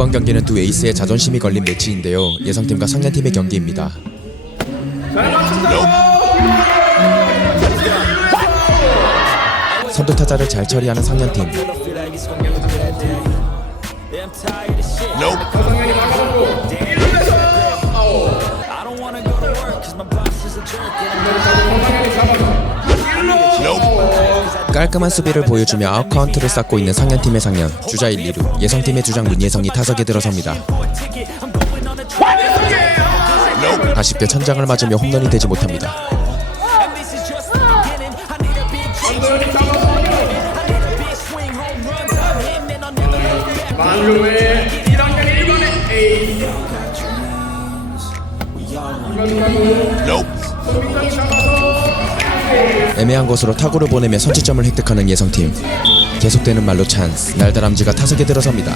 이번 경기는 두 에이스의 자존심이 걸린 매치인데요. 예성팀과 상년팀의 경기입니다. 선두 타자를 잘 처리하는 상년팀. 깔끔한 수비를 보여주며 아웃카운트를 쌓고 있는 상현팀의 상현 주자 1, 2루 예성팀의 주장 문예성이 타석에 들어섭니다. 아쉽게 천장을 맞으며 홈런이 되지 못합니다. 만루의 1학년 1반의 A 손민정이 잡아서 애매한 곳으로 타구를 보내며 선취점을 획득하는 예성팀. 계속되는 말로 찬스 날다람쥐가 타석에 들어섭니다